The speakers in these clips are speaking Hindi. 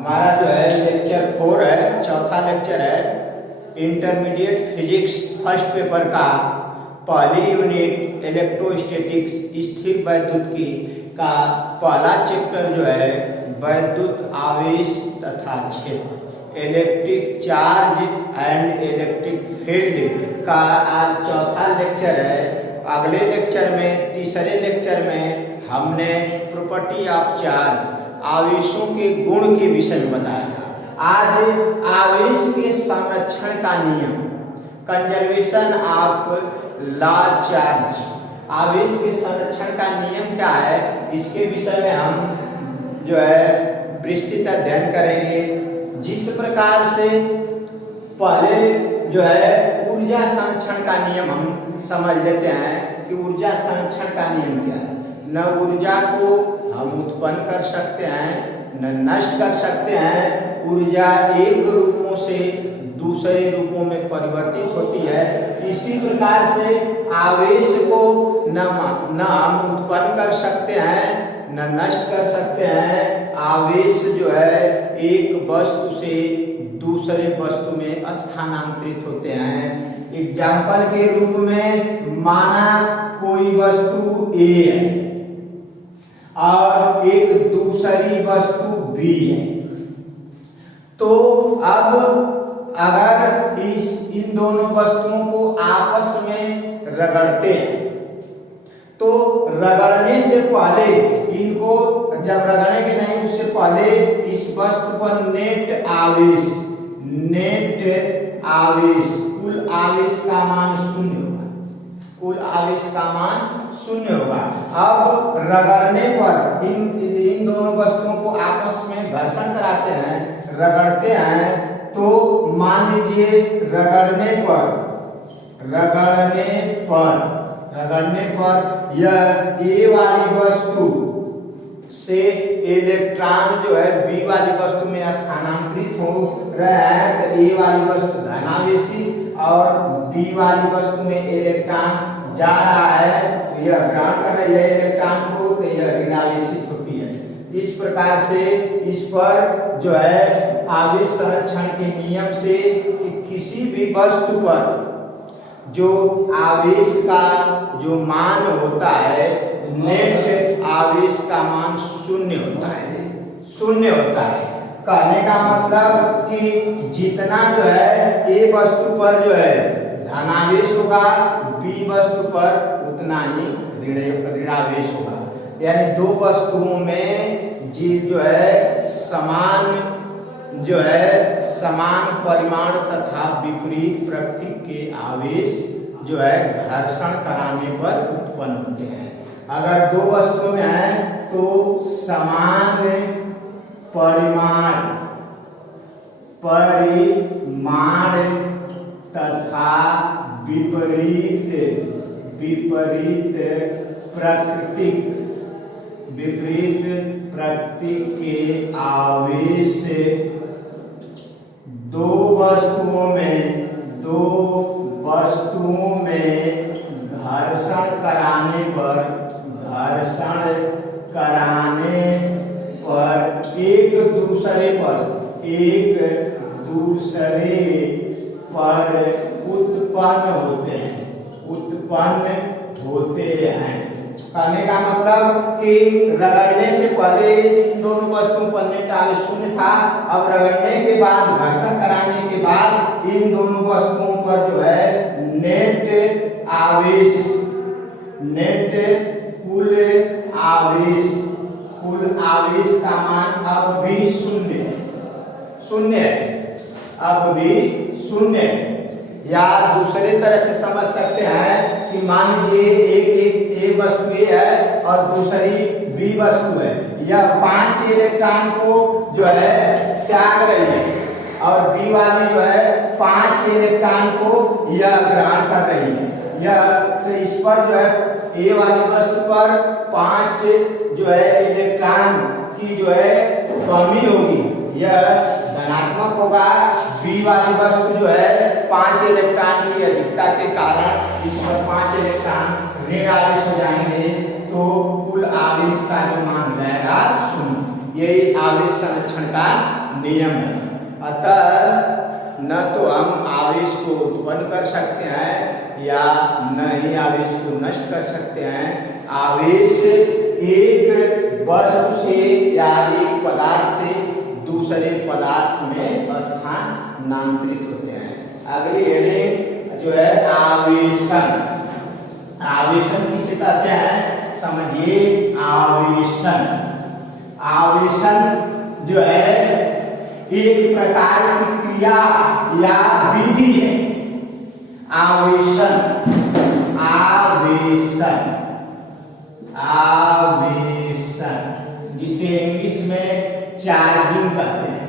हमारा जो है लेक्चर 4 है, चौथा लेक्चर है इंटरमीडिएट फिजिक्स फर्स्ट पेपर का पहली यूनिट इलेक्ट्रोस्टैटिक्स स्थिर वैद्युतिकी का पहला चैप्टर जो है वैद्युत आवेश तथा क्षेत्र, electric charge and electric field का आज चौथा लेक्चर है। अगले लेक्चर में, तीसरे लेक्चर में हमने प्रॉपर्टी ऑफ चार्ज, आवेशों के गुण के विषय में बताया था। आज आवेश के संरक्षण का नियम, कंजर्वेशन ऑफ लॉ चार्ज, आवेश के संरक्षण का नियम क्या है, इसके विषय में हम जो है विस्तृत अध्ययन करेंगे। जिस प्रकार से पहले जो है ऊर्जा संरक्षण का नियम हम समझ लेते हैं कि ऊर्जा संरक्षण का नियम क्या है। न ऊर्जा को हम उत्पन्न कर सकते हैं न नष्ट कर सकते हैं। ऊर्जा एक रूपों से दूसरे रूपों में परिवर्तित होती है। इसी प्रकार से आवेश को न हम उत्पन्न कर सकते हैं न नष्ट कर सकते हैं। आवेश जो है एक वस्तु से दूसरे वस्तु में स्थानांतरित होते हैं। एग्जाम्पल के रूप में माना कोई वस्तु ए है और एक दूसरी वस्तु बी है, तो अब अगर इन दोनों वस्तुओं को आपस में रगड़ते हैं तो रगड़ने से पहले इनको जब रगड़ेंगे नहीं, उससे पहले इस वस्तु पर नेट आवेश, कुल आवेश का मान शून्य होगा, कुल आवेश का मान शून्य होगा। अब रगड़ने पर इन दोनों वस्तुओं को आपस में घर्षण कराते हैं, रगड़ते हैं, तो मान लीजिए रगड़ने पर यह ए वाली वस्तु से इलेक्ट्रॉन जो है बी वाली वस्तु में स्थानांतरित हो रहे हैं, तो ए वाली वस्तु धनावेशी और बी वाली वस्तु में इलेक्ट्रॉन जा रहा है, यह ग्रहण कर रही है इलेक्ट्रॉन को, तो यह ऋणावेशित होती है। इस प्रकार से इस पर जो है आवेश संरक्षण के नियम से कि किसी भी वस्तु पर जो आवेश का जो मान होता है, नेट आवेश का मान शून्य होता है। कहने का मतलब कि जितना जो है ए वस्तु पर जो है धनावेश होगा, बी वस्तु पर उतना ही ऋणावेश होगा। यानी दो वस्तुओं में जो है समान परिमाण तथा विपरीत प्रकृति के आवेश जो है घर्षण कराने पर उत्पन्न होते हैं। अगर दो वस्तुओं में है तो समान परिमाण तथा विपरीत प्रकृति के आवेश दो वस्तुओं में घर्षण कराने पर एक दूसरे पर उत्पन्न होते हैं। कहने का मतलब कि रगड़ने से पहले इन दोनों वस्तुओं पर नेट आवेश शून्य था, अब रगड़ने के बाद, घर्षण कराने के बाद इन दोनों वस्तुओं पर जो है नेट आवेश, कुल आवेश का मान अब भी शून्य है। या दूसरे तरह से समझ सकते हैं कि मान लीजिए एक वस्तु ए है और दूसरी बी वस्तु है, यह 5 इलेक्ट्रॉन को जो है त्याग रही है और बी वाली जो है 5 इलेक्ट्रॉन को यह ग्रहण कर रही है। तो इस पर जो है ए वाली वस्तु पर 5 जो है इलेक्ट्रॉन की जो है कमी होगी, यह धनात्मक होगा। बी वाली वस्तु जो है 5 इलेक्ट्रॉन की अधिकता के कारण इस पर 5 इलेक्ट्रॉन ऋण आवेश हो जाएंगे, तो कुल आवेश का जो मान हो जाएगा 0। यही आवेश संरक्षण का नियम है। अतः न तो हम आवेश को उत्पन्न कर सकते हैं या न ही आवेश को नष्ट कर सकते हैं। आवेश एक वस्तु से या एक पदार्थ से दूसरे पदार्थ में स्थानांतरित होते हैं। अगली हेडिंग जो है आवेशन। आवेशन किसे कहते हैं समझिए। आवेशन, आवेशन जो है एक प्रकार की क्रिया या विधि है। आवेशन, आवेशन, आवेशन जिसे इंग्लिश में चार्जिंग कहते हैं।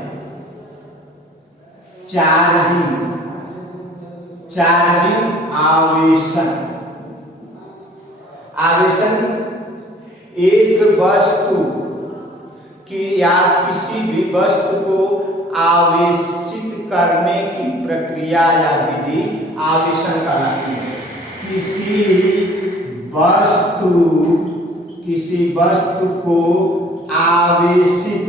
Charging, charging आवेशन। आवेशन एक वस्तु की या किसी भी वस्तु को आवेशित करने की प्रक्रिया या विधि आवेशन कहलाती है। किसी वस्तु को आवेशित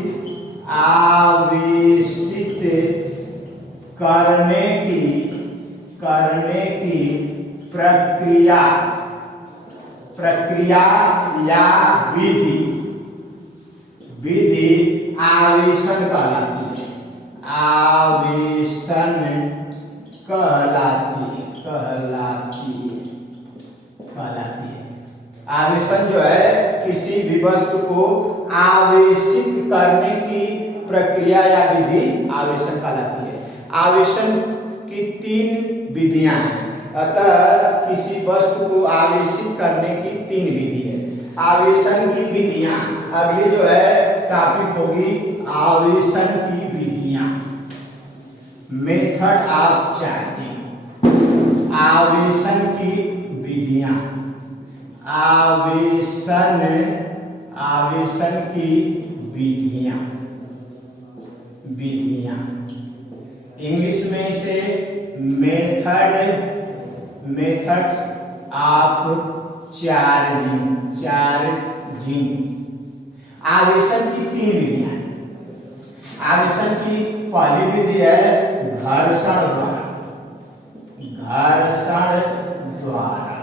करने की प्रक्रिया या विधि आवेशन कहलाती है। आवेशन कहलाती है। आवेशन जो है किसी भी वस्तु को आवेशित करने की प्रक्रिया या विधि आवेशन कहलाती है। आवेशन की 3 विधियां हैं। अतः किसी वस्तु को आवेशित करने की 3 विधि है। आवेशन की विधियां, अगली जो है टॉपिक होगी आवेशन की विधियां। Method of charging. आवेशन की विधियां, आवेशन की विधियां इंग्लिश में इसे मेथड्स ऑफ चार्जिंग। आवेशन की 3 विधियां। आवेशन की पहली विधि है घर्षण द्वारा।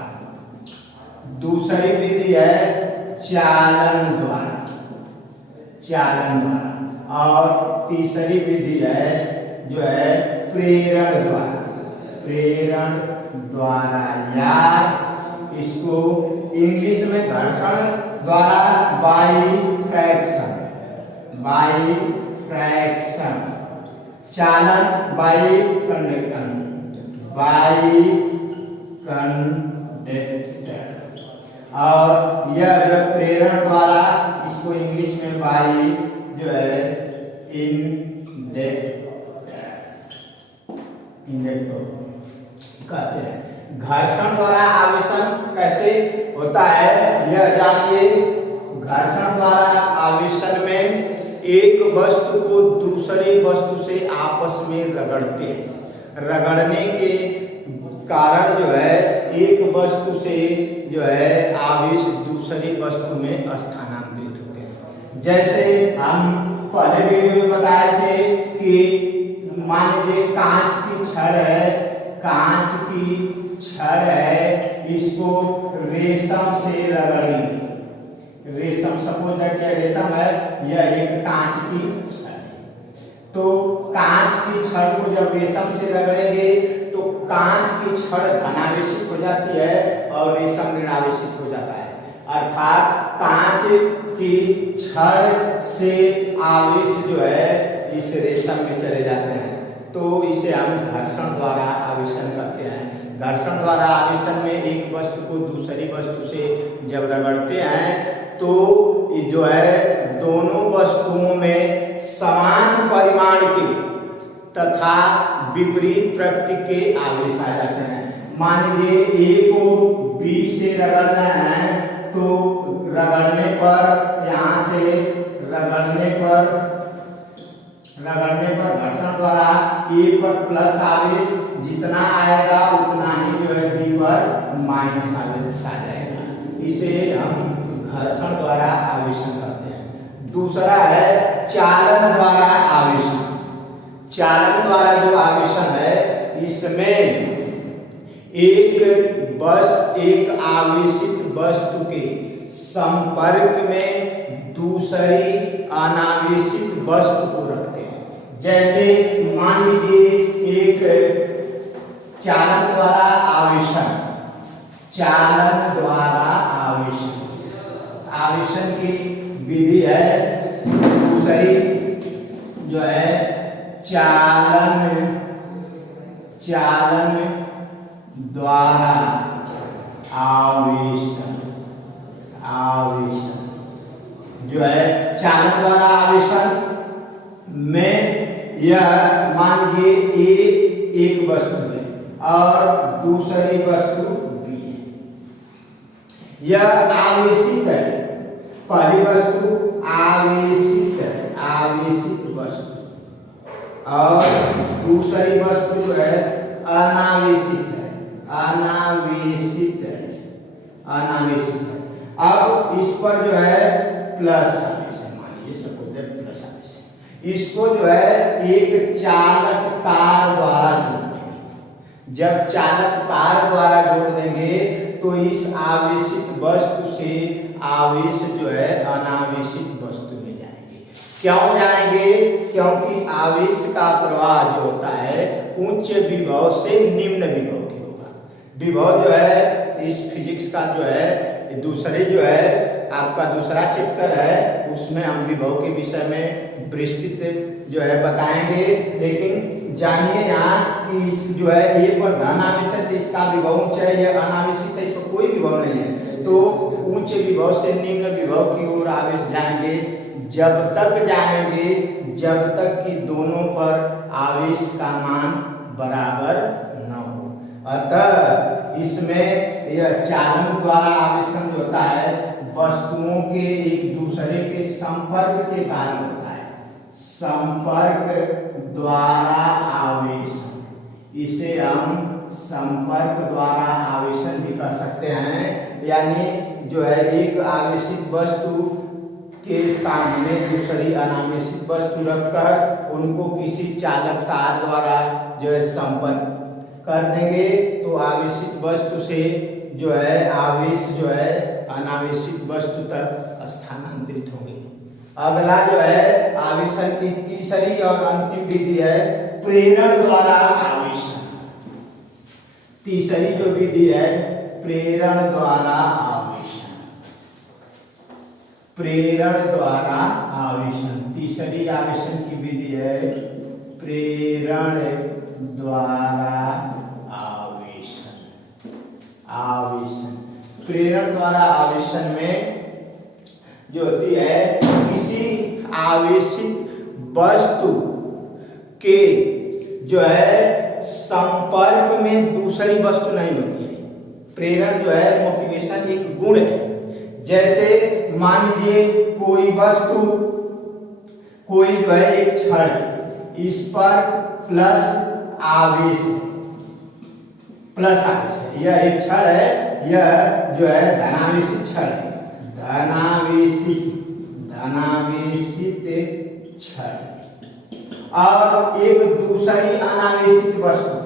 दूसरी विधि है चालन द्वारा। और तीसरी विधि है जो है प्रेरण द्वारा। या इसको इंग्लिश में घर्षण द्वारा बाई फ्रैक्शन, चालन बाई कंडक्टर, और यह जो प्रेरण द्वारा इसको इंग्लिश में बाई जो है इंडक्टर कहते हैं। घर्षण द्वारा आवेशन कैसे होता है यह जानिए। घर्षण द्वारा आवेशन में एक वस्तु को दूसरे वस्तु से आपस में रगड़ते हैं। रगड़ने के कारण जो है एक वस्तु से जो है आवेश दूसरी वस्तु में स्थानांतरित होते हैं। जैसे हम पहले वीडियो में बताए थे कि मान लीजिए कांच की छड़ है, इसको रेशम से रगड़ेंगे। रेशम, सपोज दैट रेशम है, यह एक कांच की छड़ है। तो कांच की छड़ को जब रेशम से रगड़ेंगे तो कांच की छड़ धनावेशित हो जाती है और रेशम ऋणावेशित हो जाता है। अर्थात कांच की छड़ से आवेश जो है इस रेशम में चले जाते हैं। तो इसे हम घर्षण द्वारा आवेशन करते हैं। घर्षण द्वारा आवेशन में एक वस्तु को दूसरी वस्तु से जब रगड़ते हैं तो जो है दोनों वस्तुओं में समान परिमाण के तथा विपरीत प्रकृति के आवेश आ जाते हैं। मान लीजिए ए को बी से रगड़ना है तो रगड़ने पर यहाँ से रगड़ने पर घर्षण द्वारा ए पर प्लस आवेश जितना आएगा उतना ही जो है बी पर माइनस आवेश आ जाएगा। इसे हम घर्षण द्वारा आवेशन करते हैं। दूसरा है चालन द्वारा आवेशन। चालन द्वारा जो आवेशन है इसमें एक आवेशित वस्तु के संपर्क में दूसरी अनावेशित वस्तु को रखते हैं। जैसे मान लीजिए एक चालन द्वारा आवेशन, आवेशन की विधि है दूसरी जो है चालन द्वारा आवेशन जो है चालन द्वारा आवेशन में यह मान लीजिए एक वस्तु है और दूसरी वस्तु B है। यह आवेशित है, पहली वस्तु आवेशित है, आवेशित वस्तु, और दूसरी वस्तु जो है अनावेशित है, अनावेशित है। अब इस पर जो है प्लस आवेश, मान लीजिए सपोज प्लस आवेश, इसको जो है एक चालक तार द्वारा जोड़ देंगे। जब चालक तार द्वारा जोड़ देंगे तो इस आवेशित वस्तु से आवेश जो है अनावेशित वस्तु में जाएंगे। क्यों जाएंगे? क्योंकि आवेश का प्रवाह जो होता है उच्च विभव से निम्न विभव की होगा। विभव जो है इस फिजिक्स का जो है दूसरे जो है आपका दूसरा चैप्टर है उसमें हम विभव के विषय में विस्तृत जो है बताएंगे। लेकिन जानिए यहाँ कि इस जो है ये पर धन आवेश है, इसका विभव ऊंचा है, यह अनावेशित है, इसको कोई विभव नहीं है। तो उच्च विभव से निम्न विभव की ओर आवेश जाएंगे। जब तक जाएंगे जब तक कि दोनों पर आवेश का मान बराबर न हो। अतः इसमें यह चालन द्वारा आवेशन जो होता है वस्तुओं के एक दूसरे के संपर्क के कारण होता है, संपर्क द्वारा आवेशन। इसे हम संपर्क द्वारा आवेशन भी कर सकते हैं। यानी जो है एक आवेशित वस्तु के सामने दूसरी अनावेशित वस्तु रखकर उनको किसी चालक तार द्वारा जो है संपर्क कर देंगे तो आवेशित वस्तु से जो है आवेश जो है अनावेशित वस्तु तक स्थानांतरित होंगे। अगला जो है आवेशन की तीसरी और अंतिम विधि है प्रेरण द्वारा आवेशन। तीसरी जो विधि है प्रेरण द्वारा आवेशन, प्रेरण द्वारा आवेशन। तीसरी आवेशन की विधि है प्रेरण द्वारा आवेशन। प्रेरण द्वारा आवेशन में जो होती है किसी आवेशित वस्तु के जो है संपर्क में दूसरी वस्तु नहीं होती है। प्रेरण जो है मोटिवेशन एक गुण है। जैसे मान लीजिए कोई वस्तु, कोई जो है एक छड़, इस पर प्लस आवेश है, प्लस आवेश है। यह एक छड़ है, यह जो है धनावेशित छड़ है, धनावेशित छड़, और एक दूसरी अनावेशित वस्तु है।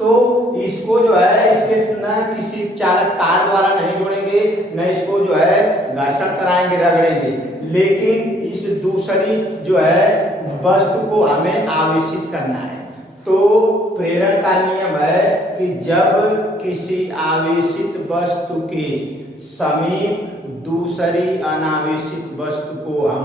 तो इसको जो है इसके न किसी चालक तार द्वारा नहीं जोड़ेंगे, न इसको जो है घर्षण कराएंगे, रगड़ेंगे, लेकिन इस दूसरी जो है वस्तु को हमें आवेशित करना है। तो प्रेरण का नियम है कि जब किसी आवेशित वस्तु के समीप दूसरी अनावेशित वस्तु को हम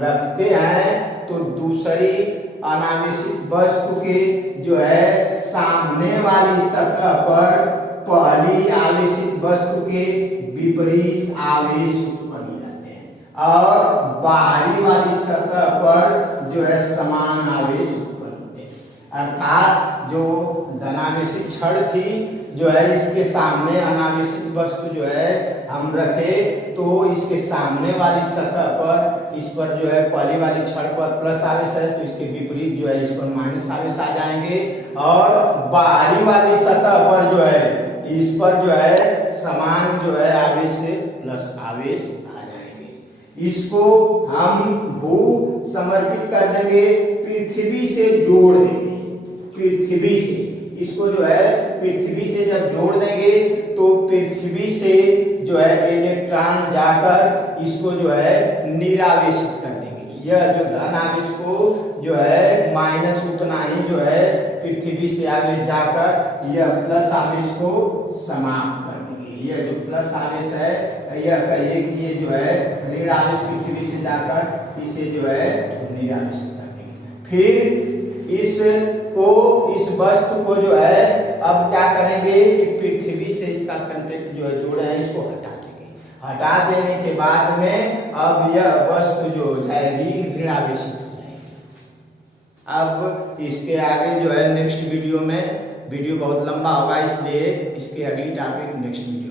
रखते हैं तो दूसरी अनावेशित वस्तु के जो है सामने वाली सतह पर पहली आवेशित वस्तु के विपरीत आवेश उत्पन्न हो जाते हैं और बाहरी वाली सतह पर जो है समान आवेश उत्पन्न होते हैं। अर्थात जो धनावेशित छड़ थी जो है इसके सामने अनावेशित वस्तु जो है हम रखे तो इसके सामने वाली सतह पर इस पर जो है पहली वाली छड़ पर प्लस आवेश है तो इसके विपरीत जो है इस पर माइनस आवेश आ जाएंगे और बाहरी वाली सतह पर जो है इस पर जो है समान जो है आवेश से प्लस आवेश आ जाएंगे। इसको हम भू समर्पित कर देंगे, पृथ्वी से जोड़ देंगे। पृथ्वी से इसको जो है पृथ्वी से जब जोड़ देंगे तो पृथ्वी से जो है इलेक्ट्रॉन जाकर इसको जो है निरावेशित कर देंगे। यह जो धन आवेश को जो है माइनस उतना ही जो है पृथ्वी से आवेश जाकर यह प्लस आवेश को समाप्त कर देंगे। यह जो प्लस आवेश है यह कहिए कि ये जो है ऋण आवेश पृथ्वी से जाकर इसे जो है निरावेशित कर देंगे। फिर इस वस्तु को जो है अब क्या करेंगे कि पृथ्वी से इसका कंटेक्ट जो है जोड़े है इसको हटा देंगे। हटा देने के बाद में अब यह वस्तु जो जाएगी ऋणावेशित हो जाएगी। अब इसके आगे जो है नेक्स्ट वीडियो में, वीडियो बहुत लंबा होगा इसलिए इसके अगली टॉपिक नेक्स्ट वीडियो